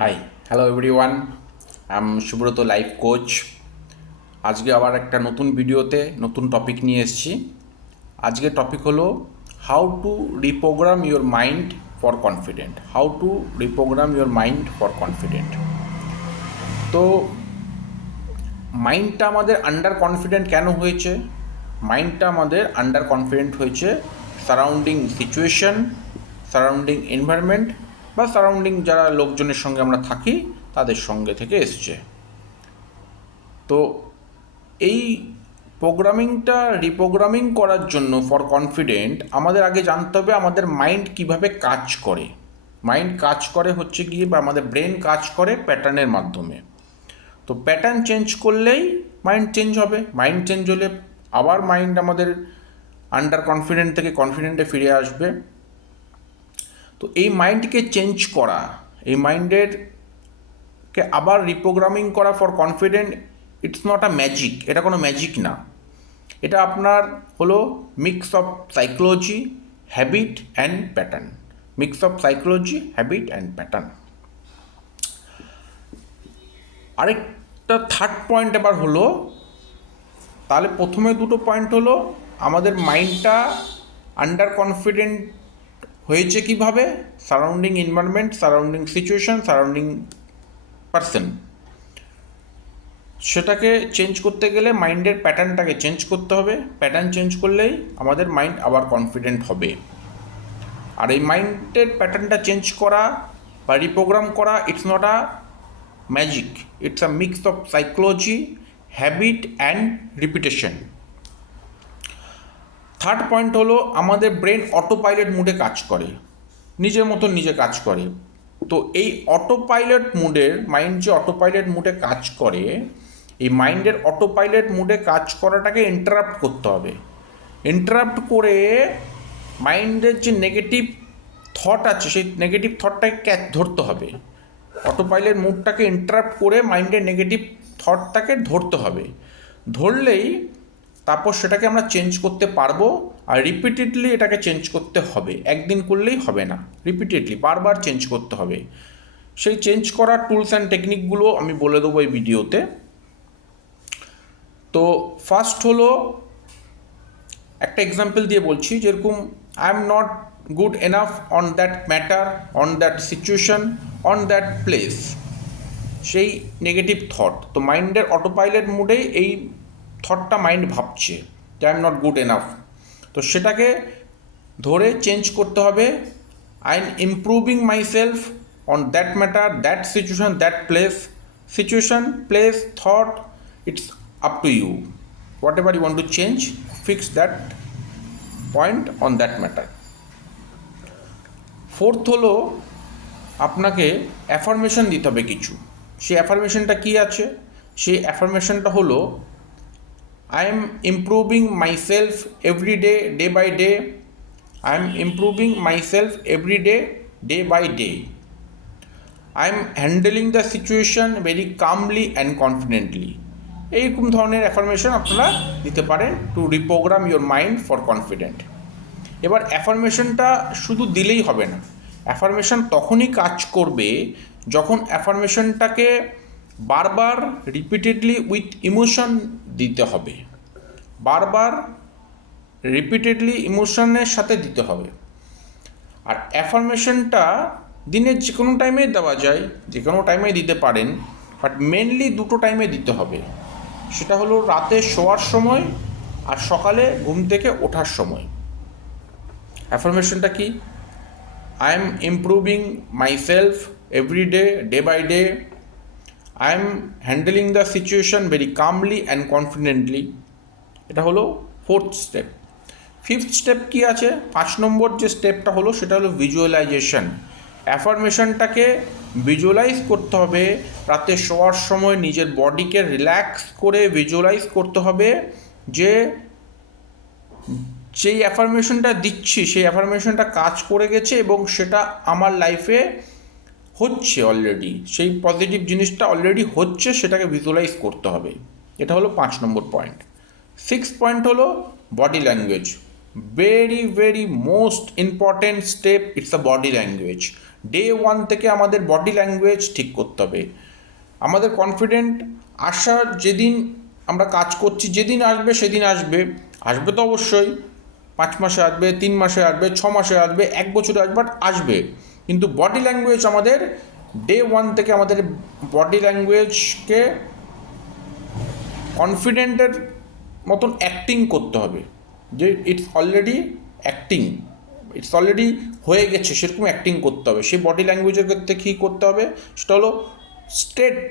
High, hello everyone. Subrata life coach. আজকে আবার একটা নতুন ভিডিওতে নতুন টপিক নিয়ে এসেছি। আজকের টপিক হলো how to reprogram your mind for confident. How to reprogram your mind for confident. তো মাইন্ডটা আমাদের আন্ডার কনফিডেন্ট কেন হয়েছে? মাইন্ডটা আমাদের আন্ডার কনফিডেন্ট হয়েছে সারাউন্ডিং সিচুয়েশন, সারাউন্ডিং এনভায়রনমেন্ট বা সারাউন্ডিং যারা লোকজনের সঙ্গে আমরা থাকি তাদের সঙ্গে থেকে এসছে। তো এই প্রোগ্রামিংটা রিপ্রোগ্রামিং করার জন্য ফর কনফিডেন্ট আমাদের আগে জানতে হবে আমাদের মাইন্ড কিভাবে কাজ করে। মাইন্ড কাজ করে হচ্ছে গিয়ে বা আমাদের ব্রেন কাজ করে প্যাটার্নের মাধ্যমে। তো প্যাটার্ন চেঞ্জ করলেই মাইন্ড চেঞ্জ হবে। মাইন্ড চেঞ্জ হলে আবার মাইন্ড আমাদের আন্ডার কনফিডেন্ট থেকে কনফিডেন্টে ফিরে আসবে। তো এই মাইন্ডকে চেঞ্জ করা, এই মাইন্ডেরকে আবার রিপ্রোগ্রামিং করা for confident, it's not a magic. এটা কোনো ম্যাজিক না। এটা আপনার হলো mix of psychology, habit and pattern. Mix of psychology, habit and pattern. আরেকটা থার্ড পয়েন্ট এবার হলো, তাহলে প্রথমে দুটো পয়েন্ট হলো আমাদের মাইন্ডটা আন্ডার কনফিডেন্ট হয়েছে কীভাবে, surrounding environment, surrounding situation, surrounding person. সেটাকে চেঞ্জ করতে গেলে মাইন্ডের প্যাটার্নটাকে চেঞ্জ করতে হবে। প্যাটার্ন চেঞ্জ করলেই আমাদের মাইন্ড আবার কনফিডেন্ট হবে। আর এই মাইন্ডের প্যাটার্নটা চেঞ্জ করা বা রিপ্রোগ্রাম করা, it's not a magic, it's a mix of psychology, habit and repetition. Third point হলো আমাদের ব্রেন অটো পাইলট মুডে কাজ করে, নিজের মতন নিজে কাজ করে। তো এই অটো পাইলট মুডের, মাইন্ড যে অটো পাইলট মুডে কাজ করে, এই মাইন্ডের অটো পাইলট মুডে কাজ করাটাকে ইন্টারাপ্ট করতে হবে। ইন্টারাপ্ট করে মাইন্ডের যে নেগেটিভ থট আছে সেই নেগেটিভ থটটাকে ধরতে হবে। অটো পাইলট মুডটাকে ইন্টারাপ্ট করে মাইন্ডের নেগেটিভ থটটাকে ধরতে হবে। ধরলেই তারপর সেটাকে আমরা চেঞ্জ করতে পারবো। আর রিপিটেডলি এটাকে চেঞ্জ করতে হবে, একদিন করলেই হবে না, রিপিটেডলি বারবার চেঞ্জ করতে হবে। সেই চেঞ্জ করার টুলস অ্যান্ড টেকনিকগুলো আমি বলে দেবো এই ভিডিওতে। তো ফার্স্ট হলো, একটা এক্সাম্পল দিয়ে বলছি, যেরকম I am not good enough on that matter, on that situation, on that place. সেই নেগেটিভ থট, তো মাইন্ডের অটো পাইলট মুডেই এই থটটা মাইন্ড ভাবছে যে I am not good enough. তো সেটাকে ধরে চেঞ্জ করতে হবে। I am improving myself on that matter, that situation, that place. Situation, place, thought, it's up to you. Whatever you want to change, fix that point on that matter. Fourth হলো আপনাকে affirmation দিতে হবে কিছু। সেই অ্যাফার্মেশনটা কী আছে? সেই অ্যাফার্মেশনটা হলো I am improving myself every day, day by day. I am improving myself every day, day by day. I am handling the situation very calmly and confidently. এইরকম ধরনের অ্যাফার্মেশন আপনারা দিতে পারেন to reprogram your mind for confident. এবার অ্যাফার্মেশনটা শুধু দিলেই হবে না। অ্যাফার্মেশন তখনই কাজ করবে যখন অ্যাফার্মেশনটাকে বারবার রিপিটেডলি উইথ ইমোশন দিতে হবে, বারবার রিপিটেডলি ইমোশনের সাথে দিতে হবে। আর অ্যাফার্মেশনটা দিনের যে কোনো টাইমে দেওয়া যায়, যে কোনো টাইমে দিতে পারেন, বাট মেনলি দুটো টাইমে দিতে হবে। সেটা হলো রাতে শোয়ার সময় আর সকালে ঘুম থেকে ওঠার সময়। অ্যাফার্মেশনটা কি? I am improving myself every day, day by day. I am handling the situation very calmly and confidently. এটা হলো ফোর্থ স্টেপ। ফিফথ স্টেপ কী আছে? 5 নম্বর যে স্টেপটা হলো সেটা হলো ভিজুয়ালাইজেশন। অ্যাফার্মেশনটাকে ভিজুয়ালাইজ করতে হবে। রাতে শোয়ার সময় নিজের বডিকে রিল্যাক্স করে ভিজুয়ালাইজ করতে হবে যে যেই অ্যাফার্মেশনটা দিচ্ছি সেই অ্যাফার্মেশনটা কাজ করে গেছে এবং সেটা আমার লাইফে হচ্ছে অলরেডি, সেই পজিটিভ জিনিসটা অলরেডি হচ্ছে, সেটাকে ভিজুয়ালাইজ করতে হবে। এটা হলো 5 নম্বর পয়েন্ট। 6 পয়েন্ট হলো body language. Very very most important step, it's a body language. Day one থেকে আমাদের বডি ল্যাঙ্গুয়েজ ঠিক করতে হবে। আমাদের কনফিডেন্ট আসার যেদিন আমরা কাজ করছি, যেদিন আসবে সেদিন আসবে, আসবে তো অবশ্যই, 5 মাসে আসবে, 3 মাসে আসবে, 6 মাসে আসবে, 1 বছরে আসবে, বাট আসবে। কিন্তু বডি ল্যাঙ্গুয়েজ আমাদের ডে ওয়ান থেকে আমাদের বডি ল্যাঙ্গুয়েজকে কনফিডেন্টের মতন অ্যাক্টিং করতে হবে, যে it's already acting, it's already হয়ে গেছে, সেরকম অ্যাক্টিং করতে হবে। সেই বডি ল্যাঙ্গুয়েজের ক্ষেত্রে কী করতে হবে, সেটা হলো স্ট্রেট,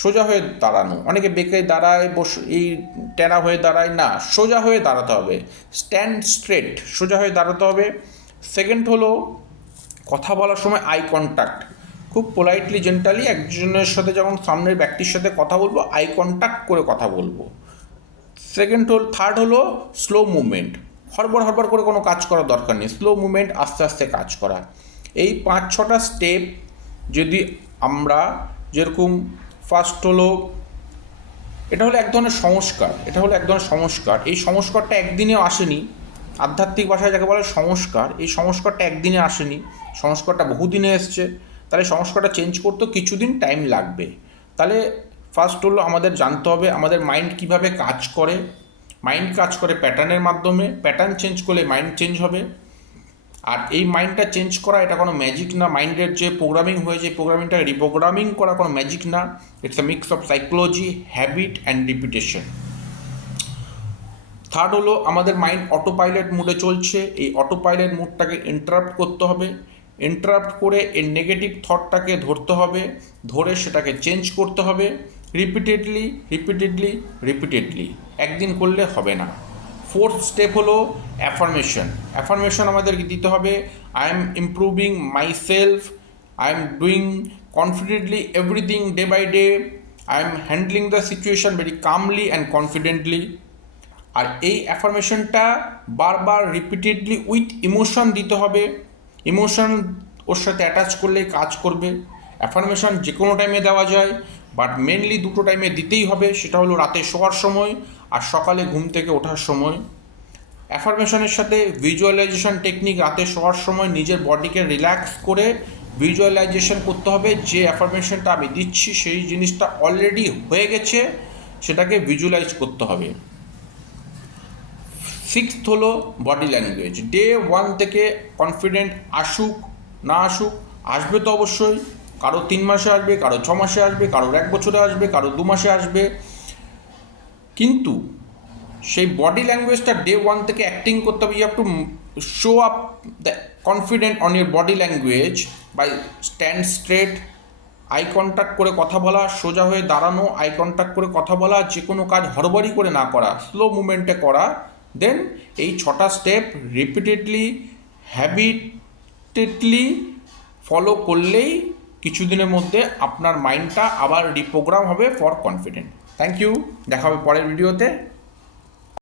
সোজা হয়ে দাঁড়ানো। অনেকে বেঁকে দাঁড়ায়, এই টেরা হয়ে দাঁড়ায়, না, সোজা হয়ে দাঁড়াতে হবে, স্ট্যান্ড স্ট্রেট, সোজা হয়ে দাঁড়াতে হবে। সেকেন্ড হলো কথা বলার সময় আই কন্ট্যাক্ট, খুব পোলাইটলি জেন্টালি একজনের সাথে যখন সামনের ব্যক্তির সাথে কথা বলবো আই কন্ট্যাক্ট করে কথা বলবো। থার্ড হলো স্লো মুভমেন্ট, হড়বড় করে কোনো কাজ করার দরকার নেই, স্লো মুভমেন্ট, আস্তে আস্তে কাজ করা। এই 5-6টা স্টেপ যদি আমরা, যেরকম ফার্স্ট হলো, এটা হলো এক ধরনের সংস্কার, এই সংস্কারটা একদিনেও আসেনি। আধ্যাত্মিক ভাষায় যাকে বলে সংস্কার, এই সংস্কারটা একদিনে আসেনি, সংস্কারটা বহুদিনে এসছে। তাহলে সংস্কারটা চেঞ্জ করতেও কিছুদিন টাইম লাগবে। তাহলে ফার্স্ট হলো আমাদের জানতে হবে আমাদের মাইন্ড কীভাবে কাজ করে। মাইন্ড কাজ করে প্যাটার্নের মাধ্যমে, প্যাটার্ন চেঞ্জ করলে মাইন্ড চেঞ্জ হবে। আর এই মাইন্ডটা চেঞ্জ করা এটা কোনো ম্যাজিক না, মাইন্ডের যে প্রোগ্রামিং হয়েছে প্রোগ্রামিংটা রিপ্রোগ্রামিং করা কোনো ম্যাজিক না, it's a mix of psychology, habit and repetition. Third হলো আমাদের মাইন্ড অটো পাইলট মুডে চলছে, এই অটো পাইলট মুডটাকে ইন্টারাপ্ট করতে হবে, ইন্টারাপ্ট করে এর নেগেটিভ থটটাকে ধরতে হবে, ধরে সেটাকে চেঞ্জ করতে হবে রিপিটেডলি, একদিন করলে হবে না। ফোর্থ স্টেপ হলো অ্যাফার্মেশন আমাদেরকে দিতে হবে, I am improving myself, I am doing confidently everything day by day, I am handling the situation very calmly and confidently. আর এই অ্যাফার্মেশনটা বারবার রিপিটেডলি উইথ ইমোশন দিতে হবে, ইমোশন ওর সাথে অ্যাটাচ করলেই কাজ করবে। অ্যাফার্মেশন যে কোনো টাইমে দেওয়া যায়, বাট মেনলি দুটো টাইমে দিতেই হবে, সেটা হলো রাতে শোয়ার সময় আর সকালে ঘুম থেকে ওঠার সময়। অ্যাফার্মেশনের সাথে ভিজুয়ালাইজেশন টেকনিক, রাতে শোয়ার সময় নিজের বডিকে রিল্যাক্স করে ভিজুয়ালাইজেশন করতে হবে, যে অ্যাফার্মেশনটা আমি দিচ্ছি সেই জিনিসটা অলরেডি হয়ে গেছে, সেটাকে ভিজুয়ালাইজ করতে হবে। সিক্সথ হলো বডি ল্যাঙ্গুয়েজ। ডে ওয়ান থেকে কনফিডেন্ট আসুক না আসুক, আসবে তো অবশ্যই, কারো 3 মাসে আসবে, কারো 6 মাসে আসবে, কারোর 1 বছরে আসবে, কারো 2 মাসে আসবে, কিন্তু সেই বডি ল্যাঙ্গুয়েজটা ডে ওয়ান থেকে অ্যাক্টিং করতে হবে। You have to show up the confident on your body language by stand straight, eye contact করে কথা বলা, সোজা হয়ে দাঁড়ানো, আই কন্ট্যাক্ট করে কথা বলা, যে কোনো কাজ হড়বড়ি করে না করা, স্লো মুভমেন্টে করা। দেন এই 6টা স্টেপ রিপিটেডলি হ্যাবিটেডলি ফলো করলেই কিছুদিনের মধ্যে আপনার মাইন্ডটা আবার রিপ্রোগ্রাম হবে ফর কনফিডেন্ট। থ্যাংক ইউ, দেখা হবে পরের ভিডিওতে।